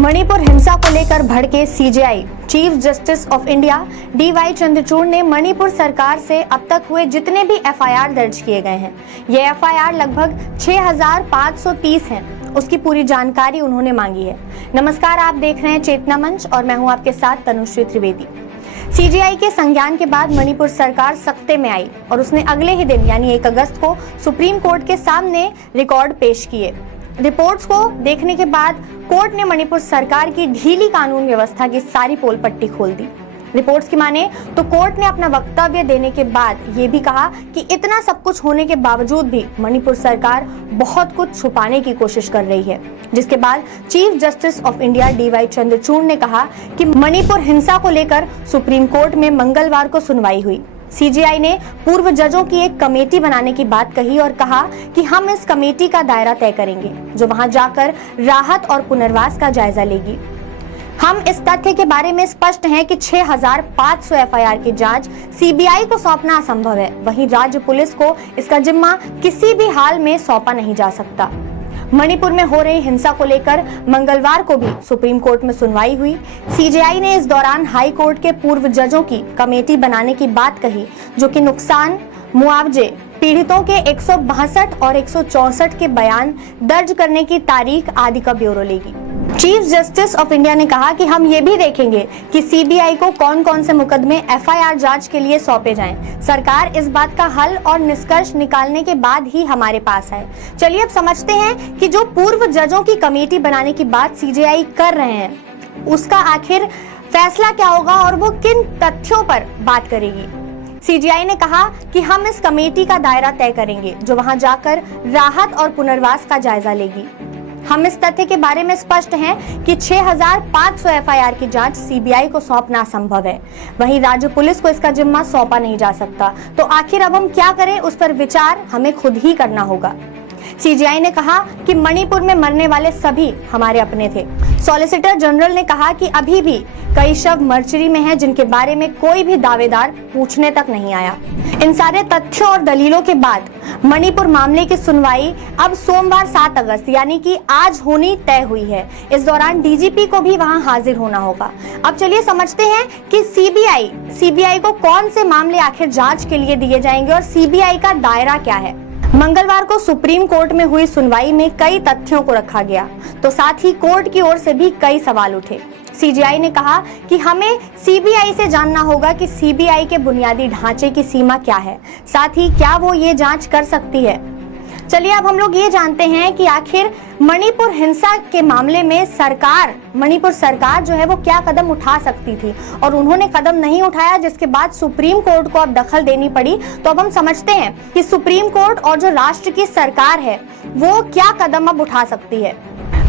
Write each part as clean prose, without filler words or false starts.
मणिपुर हिंसा को लेकर भड़के CJI chief justice of India D.Y.. Chandrachud ने मणिपुर सरकार से अब तक हुए जितने भी एफआईआर दर्ज किए गए हैं, ये एफआईआर लगभग 6530 हैं, उसकी पूरी जानकारी उन्होंने मांगी है। नमस्कार, आप देख रहे हैं चेतना मंच और मैं हूं आपके साथ तनुश्री त्रिवेदी। सीजेआई के संज्ञान के बाद मणिपुर सरकार सख्ते में आई और उसने अगले ही दिन यानी 1 अगस्त को सुप्रीम कोर्ट के सामने रिकॉर्ड पेश किए। रिपोर्ट्स को देखने के बाद कोर्ट ने मणिपुर सरकार की ढीली कानून व्यवस्था की सारी पोल पट्टी खोल दी। रिपोर्ट्स की माने तो कोर्ट ने अपना वक्तव्य देने के बाद ये भी कहा कि इतना सब कुछ होने के बावजूद भी मणिपुर सरकार बहुत कुछ छुपाने की कोशिश कर रही है, जिसके बाद chief justice of India D.Y.. Chandrachud ने कहा कि मणिपुर हिंसा को लेकर सुप्रीम कोर्ट में मंगलवार को सुनवाई हुई। सीजेआई ने पूर्व जजों की एक कमेटी बनाने की बात कही और कहा कि हम इस कमेटी का दायरा तय करेंगे जो वहां जाकर राहत और पुनर्वास का जायजा लेगी। हम इस तथ्य के बारे में स्पष्ट हैं कि 6500 एफआईआर की जांच सीबीआई को सौंपना असंभव है। वहीं राज्य पुलिस को इसका जिम्मा किसी भी हाल में सौंपा नहीं जा सकता। मणिपुर में हो रही हिंसा को लेकर मंगलवार को भी सुप्रीम कोर्ट में सुनवाई हुई। सीजेआई ने इस दौरान हाई कोर्ट के पूर्व जजों की कमेटी बनाने की बात कही, जो कि नुकसान मुआवजे, पीड़ितों के 162 और 164 के बयान दर्ज करने की तारीख आदि का ब्यौरा लेगी। चीफ जस्टिस ऑफ इंडिया ने कहा कि हम ये भी देखेंगे कि सीबीआई को कौन कौन से मुकदमे एफआईआर जांच के लिए सौंपे जाएं। सरकार इस बात का हल और निष्कर्ष निकालने के बाद ही हमारे पास आए। चलिए अब समझते हैं कि जो पूर्व जजों की कमेटी बनाने की बात सीजेआई कर रहे हैं, उसका आखिर फैसला क्या होगा और वो किन तथ्यों पर बात करेगी। सीजेआई ने कहा कि हम इस कमेटी का दायरा तय करेंगे जो वहां जाकर राहत और पुनर्वास का जायजा लेगी। हम इस तथ्य के बारे में स्पष्ट हैं कि 6500 एफआईआर की जांच सीबीआई को सौंपना असंभव है। वहीं राज्य पुलिस को इसका जिम्मा सौंपा नहीं जा सकता। तो आखिर अब हम क्या करें, उस पर विचार हमें खुद ही करना होगा। सीजेआई ने कहा कि मणिपुर में मरने वाले सभी हमारे अपने थे। सॉलिसिटर जनरल ने कहा कि अभी भी कई शव मर्चरी में हैं, जिनके बारे में कोई भी दावेदार पूछने तक नहीं आया। इन सारे तथ्यों और दलीलों के बाद मणिपुर मामले की सुनवाई अब सोमवार 7 अगस्त यानी कि आज होनी तय हुई है। इस दौरान डीजीपी को भी वहां हाजिर होना होगा। अब चलिए समझते हैं कि सीबीआई को कौन से मामले आखिर जांच के लिए दिए जाएंगे और सीबीआई का दायरा क्या है। मंगलवार को सुप्रीम कोर्ट में हुई सुनवाई में कई तथ्यों को रखा गया, तो साथ ही कोर्ट की ओर से भी कई सवाल उठे। सीजेआई ने कहा कि हमें सीबीआई से जानना होगा कि सीबीआई के बुनियादी ढांचे की सीमा क्या है, साथ ही क्या वो ये जांच कर सकती है। चलिए अब हम लोग ये जानते हैं कि आखिर मणिपुर हिंसा के मामले में मणिपुर सरकार जो है वो क्या कदम उठा सकती थी और उन्होंने कदम नहीं उठाया, जिसके बाद सुप्रीम कोर्ट को अब दखल देनी पड़ी। तो अब हम समझते हैं कि सुप्रीम कोर्ट और जो राष्ट्र की सरकार है वो क्या कदम अब उठा सकती है।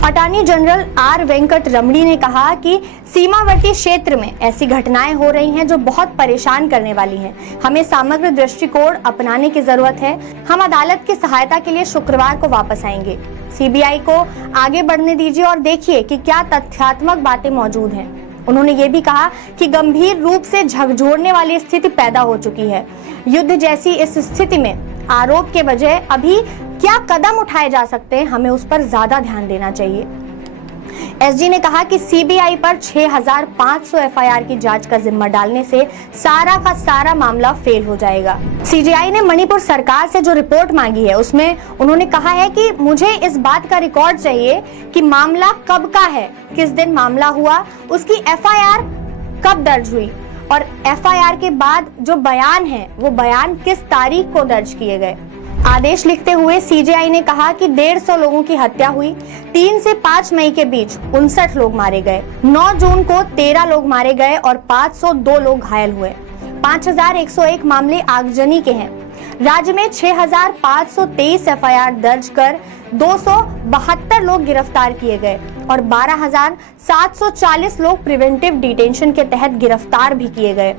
अटॉर्नी जनरल आर वेंकट रमणी ने कहा कि सीमावर्ती क्षेत्र में ऐसी घटनाएं हो रही हैं जो बहुत परेशान करने वाली हैं। हमें समग्र दृष्टिकोण अपनाने की जरूरत है। हम अदालत की सहायता के लिए शुक्रवार को वापस आएंगे। सीबीआई को आगे बढ़ने दीजिए और देखिए कि क्या तथ्यात्मक बातें मौजूद हैं। उन्होंने ये भी कहा कि गंभीर रूप से झकझोरने वाली स्थिति पैदा हो चुकी है। युद्ध जैसी इस स्थिति में आरोप के बजाय अभी क्या कदम उठाए जा सकते हैं, हमें उस पर ज्यादा ध्यान देना चाहिए। एसजी ने कहा कि सीबीआई पर 6500 एफआईआर की जांच का जिम्मा डालने से सारा का सारा मामला फेल हो जाएगा। सीजेआई ने मणिपुर सरकार से जो रिपोर्ट मांगी है उसमें उन्होंने कहा है कि मुझे इस बात का रिकॉर्ड चाहिए कि मामला कब का है, किस दिन मामला हुआ, उसकी एफआईआर कब दर्ज हुई और एफआईआर के बाद जो बयान है वो बयान किस तारीख को दर्ज किए गए। आदेश लिखते हुए सीजेआई ने कहा कि 150 लोगों की हत्या हुई। 3 से 5 मई के बीच 59 लोग मारे गए। 9 जून को 13 लोग मारे गए और 502 लोग घायल हुए। 5101 मामले आगजनी के हैं। राज्य में 6523 एफआईआर दर्ज कर 272 लोग गिरफ्तार किए गए और 12740 लोग प्रिवेंटिव डिटेंशन के तहत गिरफ्तार भी किए गए।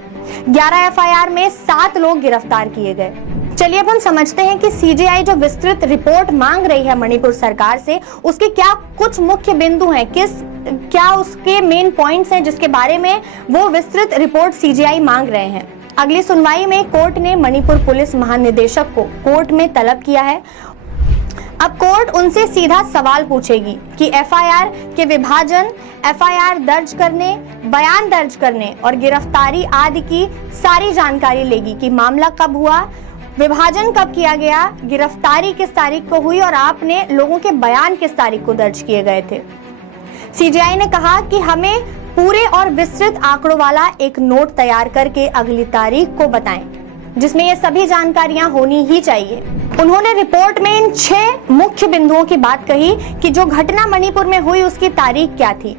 11 एफआईआर में 7 लोग गिरफ्तार किए गए। चलिए अब हम समझते हैं कि सीजेआई जो विस्तृत रिपोर्ट मांग रही है मणिपुर सरकार से, उसके क्या कुछ मुख्य बिंदु हैं, क्या उसके मेन पॉइंट्स हैं जिसके बारे में वो विस्तृत रिपोर्ट सीजेआई मांग रहे हैं। अगली सुनवाई में कोर्ट ने मणिपुर पुलिस महानिदेशक को कोर्ट में तलब किया है। अब कोर्ट उनसे सीधा सवाल पूछेगी कि एफआईआर के विभाजन एफआईआर दर्ज करने, बयान दर्ज करने और गिरफ्तारी आदि की सारी जानकारी लेगी कि मामला कब हुआ, विभाजन कब किया गया, गिरफ्तारी किस तारीख को हुई और आपने लोगों के बयान किस तारीख को दर्ज किए गए थे। सीजेआई ने कहा कि हमें पूरे और विस्तृत आंकड़ों वाला एक नोट तैयार करके अगली तारीख को बताएं, जिसमें ये सभी जानकारियां होनी ही चाहिए। उन्होंने रिपोर्ट में इन 6 मुख्य बिंदुओं की बात कही कि जो घटना मणिपुर में हुई उसकी तारीख क्या थी,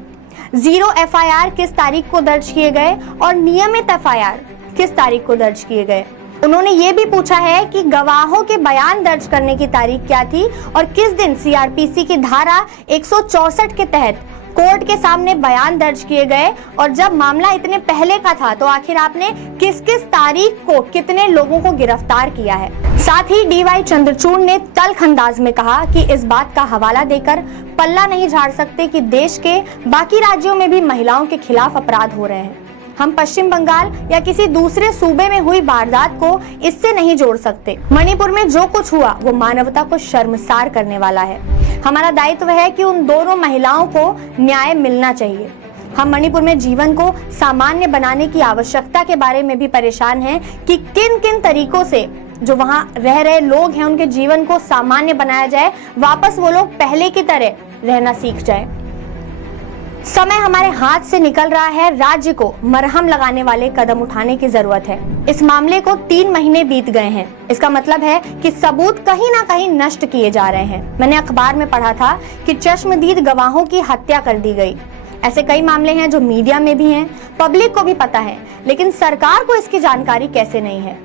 0 एफआईआर किस तारीख को दर्ज किए गए और नियमित एफआईआर किस तारीख को दर्ज किए गए। उन्होंने ये भी पूछा है कि गवाहों के बयान दर्ज करने की तारीख क्या थी और किस दिन सीआरपीसी की धारा 164 के तहत कोर्ट के सामने बयान दर्ज किए गए और जब मामला इतने पहले का था तो आखिर आपने किस किस तारीख को कितने लोगों को गिरफ्तार किया है। साथ ही डीवाई चंद्रचूड़ ने तल्ख अंदाज में कहा कि इस बात का हवाला देकर पल्ला नहीं झाड़ सकते कि देश के बाकी राज्यों में भी महिलाओं के खिलाफ अपराध हो रहे हैं। हम पश्चिम बंगाल या किसी दूसरे सूबे में हुई वारदात को इससे नहीं जोड़ सकते। मणिपुर में जो कुछ हुआ वो मानवता को शर्मसार करने वाला है। हमारा दायित्व है कि उन दोनों महिलाओं को न्याय मिलना चाहिए। हम मणिपुर में जीवन को सामान्य बनाने की आवश्यकता के बारे में भी परेशान हैं कि किन किन तरीकों से जो वहां रह रहे लोग हैं उनके जीवन को सामान्य बनाया जाए, वापस वो लोग पहले की तरह रहना सीख जाए। समय हमारे हाथ से निकल रहा है, राज्य को मरहम लगाने वाले कदम उठाने की जरूरत है। इस मामले को 3 महीने बीत गए हैं। इसका मतलब है कि सबूत कहीं ना कहीं नष्ट किए जा रहे हैं। मैंने अखबार में पढ़ा था कि चश्मदीद गवाहों की हत्या कर दी गई। ऐसे कई मामले हैं जो मीडिया में भी हैं, पब्लिक को भी पता है, लेकिन सरकार को इसकी जानकारी कैसे नहीं है।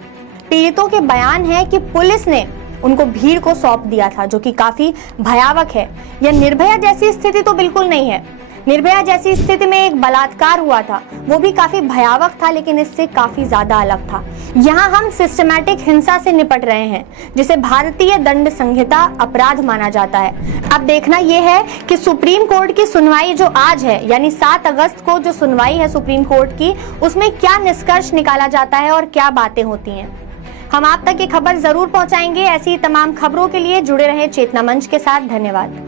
पीड़ितों के बयान है कि पुलिस ने उनको भीड़ को सौंप दिया था, जो कि काफी भयावह है। यह निर्भया जैसी स्थिति तो बिल्कुल नहीं है। निर्भया जैसी स्थिति में एक बलात्कार हुआ था, वो भी काफी भयावह था, लेकिन इससे काफी ज्यादा अलग था। यहाँ हम सिस्टमैटिक हिंसा से निपट रहे हैं, जिसे भारतीय दंड संहिता अपराध माना जाता है। अब देखना यह है कि सुप्रीम कोर्ट की सुनवाई जो आज है, यानी 7 अगस्त को जो सुनवाई है सुप्रीम कोर्ट की, उसमें क्या निष्कर्ष निकाला जाता है और क्या बातें होती हैं। हम आप तक ये खबर जरूर पहुंचाएंगे। ऐसी तमाम खबरों के लिए जुड़े रहे चेतना मंच के साथ। धन्यवाद।